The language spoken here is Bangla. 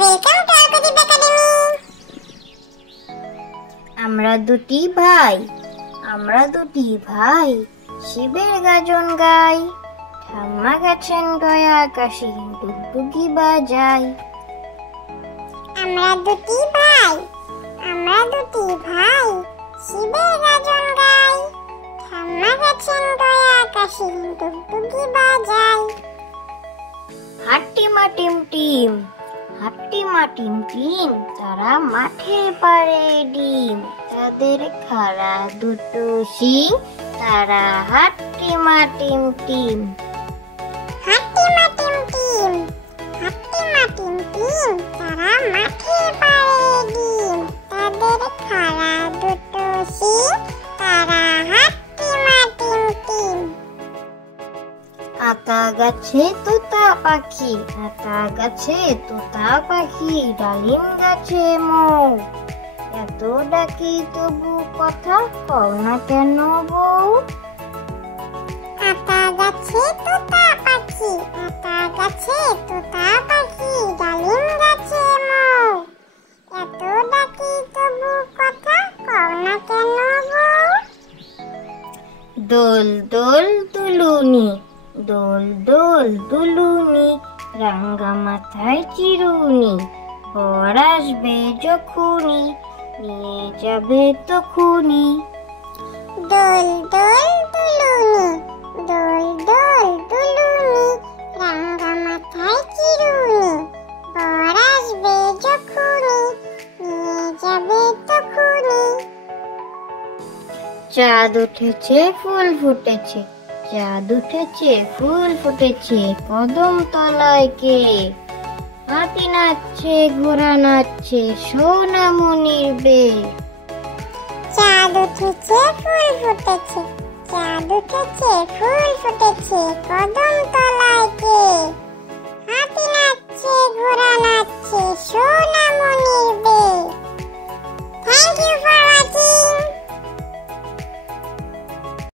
Welcome to ArkoDeep Academy. আমরা দুটি ভাই শিবের গাজন গাই। ঠাম্মা গেছেন গয়া আকাশে ডুগডুগি বাজাই। আমরা দুটি ভাই শিবের গাজন গাই। ঠাম্মা গেছেন গয়া আকাশে ডুগডুগি বাজাই। হাট্টিমাটিম টিম তারা মাঠে পারে ডিম। তাদের খাড়া দুটো শিং তারা হাট্টিমাটিম টিম। তারা মাঠে পারে ডিম। তাদের খাড়া দুটো শিং তারা হাট্টিমাটিম টিম। আতা গাছে তোতা পাখি ডালিম গাছে মৌ। এত ডাকি তবু কথা কও না কেন বউ। আতা গাছে তোতা পাখি ডালিম গাছে মৌ। এত ডাকি তবু কথা কও না কেন বউ। দোল দুলুনি রাঙ্গা মাথায় চিরুনি। বর আসবে যখুনি নিয়ে যাবে তখুনি। দোল দুলুনি রাঙ্গা মাথায় চিরুনি। বর আসবে যখুনি নিয়ে যাবে তখুনি। চাঁদ উঠেছে ফুল ফুটেছে কদম তলায় কে। হাতি নাচছে ঘোড়া নাচছে সোনামণির বে। চাঁদ উঠেছে ফুল ফুটেছে কদম